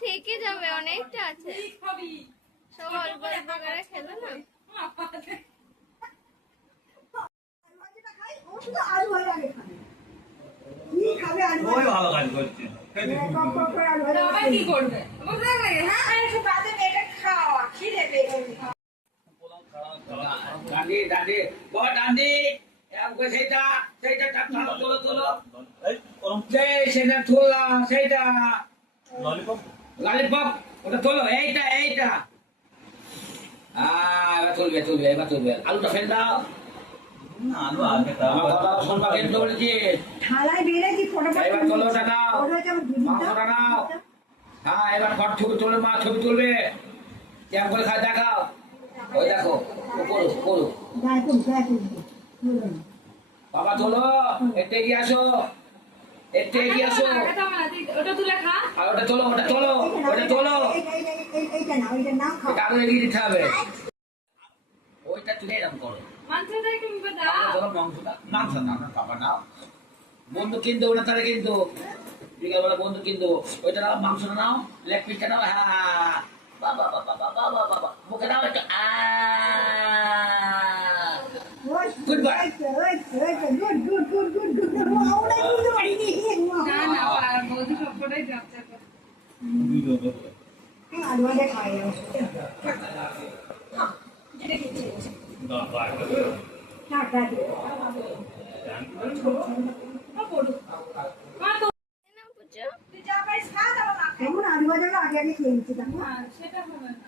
থেকে যাবে অনেকটা আছে। সব অল্প অল্প করে খেলো না? হ্যাঁ। ডান্ডি ডান্ডি। ডান্ডি! সেইটা সেইটা তোলো। তোলো সেটা তোলা সেইটা। ললিপপ ললিপপ ওটা তোলো এইটা এইটা। এবার তুলবে এবার তুলবে। আলুটা ফেল দাও। হ্যাঁ এবার ঘর ছবি মা ছবি তুলবে। কেমন দেখাও। ওই দেখো। বাবা চলো একটু এগিয়ে আসো। একটু এগিয়ে আসো। ওটা তুলে খা। আর ওটা তোলো ওটা তোলো। ওটা তোলো দিতে হবে। ওইটা তুলে এরকম করো। দাও। মাংস না না বাবা নাও বন্ধু কিনতে ওটা তাহলে কিন্তু বিকালবেলা বন্ধু কিন্তু ওইটা নাও মাংসটা নাও লেগ পিসটা নাও। হ্যাঁ বাবা বাবা বাবা বাবা বাবা। মুখে নাও একটু। আহ। ওই, Good কেমন আলু ভাজাটা আগে আগে খেয়ে নিচ্ছি হ্যাঁ সেটা হবে